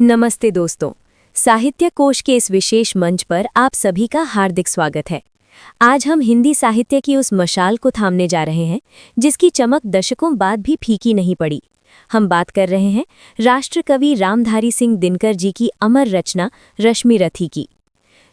नमस्ते दोस्तों, साहित्य कोश के इस विशेष मंच पर आप सभी का हार्दिक स्वागत है। आज हम हिंदी साहित्य की उस मशाल को थामने जा रहे हैं जिसकी चमक दशकों बाद भी फीकी नहीं पड़ी। हम बात कर रहे हैं राष्ट्र कवि रामधारी सिंह दिनकर जी की अमर रचना रश्मि रथी की।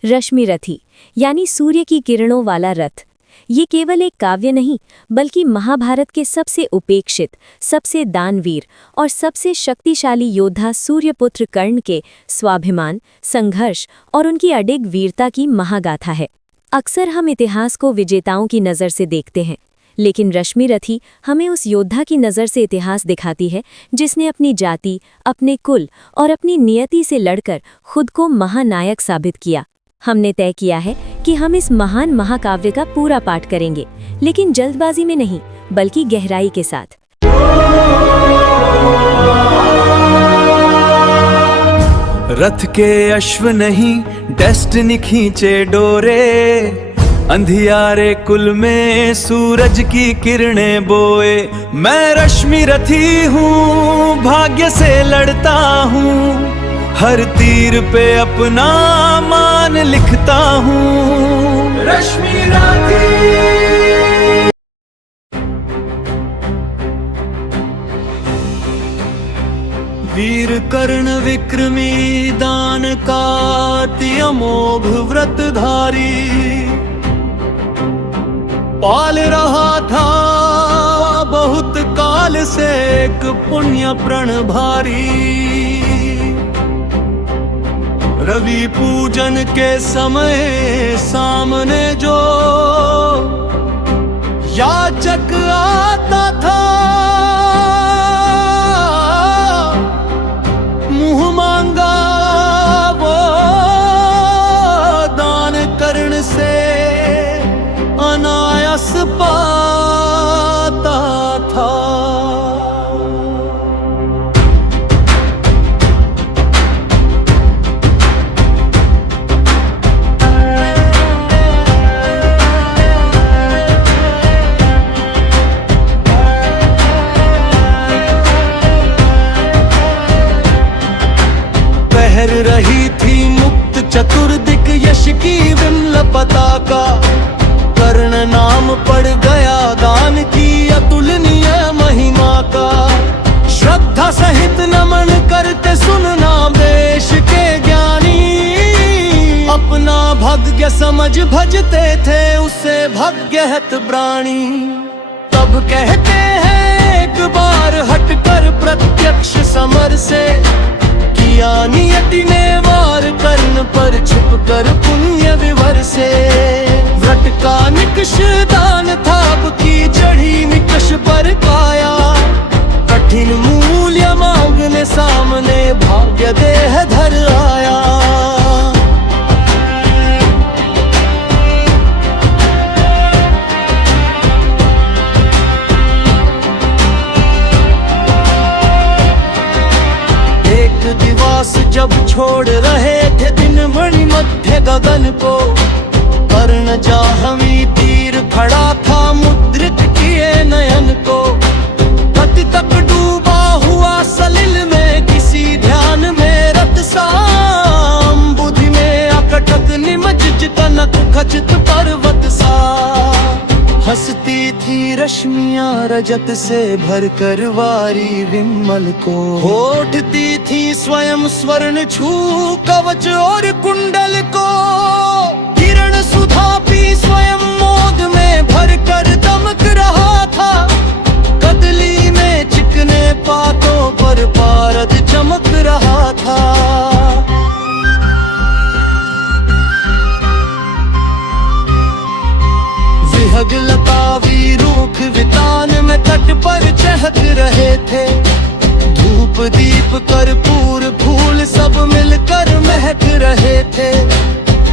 रश्मि रथी यानी सूर्य की किरणों वाला रथ। ये केवल एक काव्य नहीं बल्कि महाभारत के सबसे उपेक्षित, सबसे दानवीर और सबसे शक्तिशाली योद्धा सूर्यपुत्र कर्ण के स्वाभिमान, संघर्ष और उनकी अडिग वीरता की महागाथा है। अक्सर हम इतिहास को विजेताओं की नज़र से देखते हैं, लेकिन रश्मि रथी हमें उस योद्धा की नज़र से इतिहास दिखाती है जिसने अपनी जाति, अपने कुल और अपनी नियति से लड़कर खुद को महानायक साबित किया। हमने तय किया है कि हम इस महान महाकाव्य का पूरा पाठ करेंगे, लेकिन जल्दबाजी में नहीं बल्कि गहराई के साथ। रथ के अश्व नहीं डेस्टिनी खींचे डोरे, अंधियारे कुल में सूरज की किरणें बोए। मैं रश्मि रथी हूँ, भाग्य से लड़ता हूँ, हर तीर पे अपना मान लिखता हूँ। रश्मि रथी। वीर कर्ण विक्रमी दान काति अमोघ व्रतधारी, पाल रहा था बहुत काल से एक पुण्य प्रण भारी। रवि पूजन के समय सामने जो याचक आता था, मुंह मांगा वो दान कर्ण से अनायास पाता था। पहर रही थी मुक्त चतुर्दिक यश की विमल पताका, कर्ण नाम पड़ गया दान की अतुलनीय महिमा का। श्रद्धा सहित नमन करते सुनना देश के ज्ञानी, अपना भाग्य समझ भजते थे उसे भाग्यहत प्राणी। तब कहते हैं एक बार हटकर प्रत्यक्ष समर से, किया नियति ने वार कर्ण पर छिपकर पुण्य विवर से। व्रत का निकष दान थाप की चढ़ी निकष पर काया, कठिन मूल्य मांगने सामने भाग्य देह धर आया। दिवास जब छोड़ रहे थे दिन मणि मध्य गगन को, कर्ण जाह्नवी तीर खड़ा था मुद्रित किए नयन को। गति तक डूबा हुआ सलिल में किसी ध्यान में रत साम, बुद्धि में अकटक निमज्ज तनक खचित पर्वत सा। हंसती थी रश्मियां रजत से भरकर वारी विमल को, उठती थी स्वयं स्वर्ण छू कवच और कुंडल को। किरण सुधा पी स्वयं मोद में भरकर दमक रहा था, कदली में चिकने पातों पर पारद चमक रहा था। लतावी रूख वितान में तट पर चहक रहे थे, धूप दीप कर्पूर फूल सब मिलकर महक रहे थे।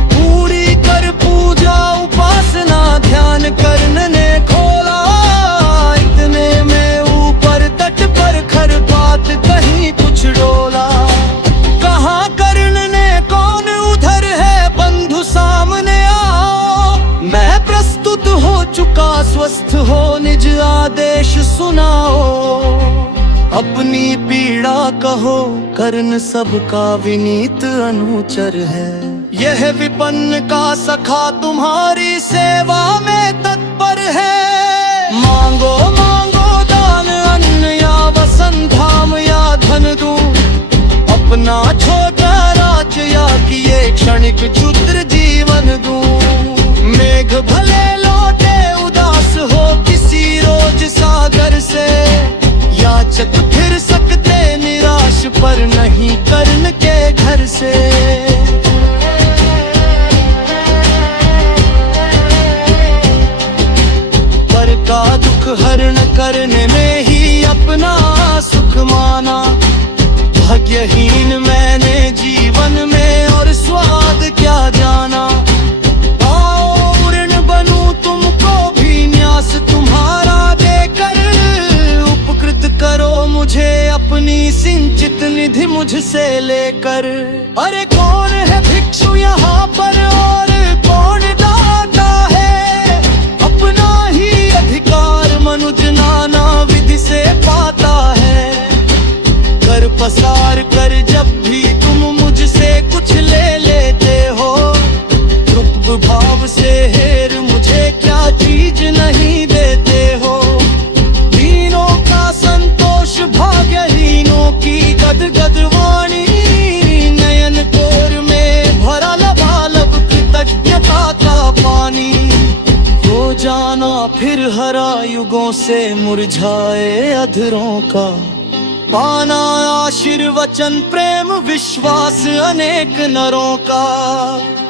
पूरी कर पूजा उपासना ध्यान कर्ण ने खोला, इतने में ऊपर तट पर खरपात कहीं कुछ डोला। कहाँ कर्ण ने कौन उधर है बंधु सामने आओ, मैं प्रस्तुत हो चुका स्वस्थ हो निज आदेश सुनाओ। अपनी पीड़ा कहो कर्ण सबका विनीत अनुचर है। यह विपन्न का सखा तुम्हारी सेवा में तत्पर है। मांगो मांगो दान अन्न या वसन धाम या धन दूं, अपना छोटा राज्य या किए क्षणिक क्षुद्र जीवन दूं। मेघ भले लौटे उदास हो किसी रोज सागर से, याचक फिर सकते निराश पर नहीं कर्ण के घर से। पर का दुख हरण करने में ही अपना सुख माना। भाग्यहीन मैंने जीवन में और स्वाद क्या जाना। आओ ऋण बनूं तुमको भी न्यास तुम्हारा देकर, उपकृत करो मुझे अपनी सिंचित निधि मुझसे लेकर। अरे कौन है भिक्षु यहाँ पर और कौन दाता है, अपना ही अधिकार मनुज नाना विधि से पाता है। कर पसार कर जब भी तुम मुझसे कुछ ले लेते हो, रूप भाव से हेर मुझे क्या चीज नहीं देते हो। दीनों का संतोष भाग्यहीनों की गदगद वाणी, नयन कोर में भरा लबालब कृतज्ञता का पानी। हो जाना फिर हरा युगों से मुरझाए अधरों का, पाना आशीर्वचन प्रेम विश्वास अनेक नरों का।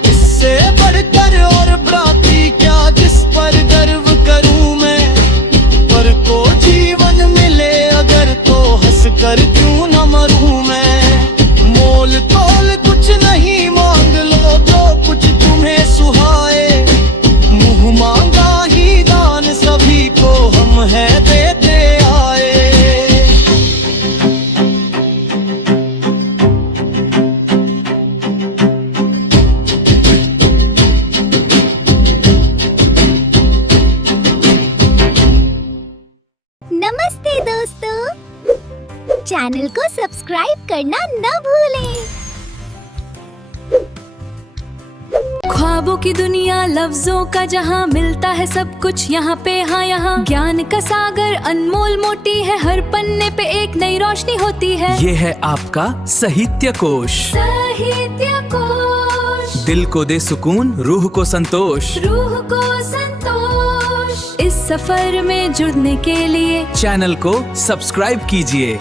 इससे बढ़कर और भ्रातृ क्या जिस पर गर्व करूं मैं, पर को जीवन मिले अगर तो हंस कर क्यों न मरूं मैं। मोल तोल कुछ नहीं मांग लो जो कुछ तुम्हें सुहाए, मुँह मांगा ही दान सभी को हम है देते आए। नमस्ते दोस्तों, चैनल को सब्सक्राइब करना न भूलें। ख्वाबों की दुनिया लफ्जों का जहां, मिलता है सब कुछ यहाँ पे हाँ यहाँ। ज्ञान का सागर अनमोल मोटी है, हर पन्ने पे एक नई रोशनी होती है। ये है आपका साहित्य कोश। साहित्य कोश दिल को दे सुकून, रूह को संतोष। रूह को संतोष। इस सफर में जुड़ने के लिए चैनल को सब्सक्राइब कीजिए।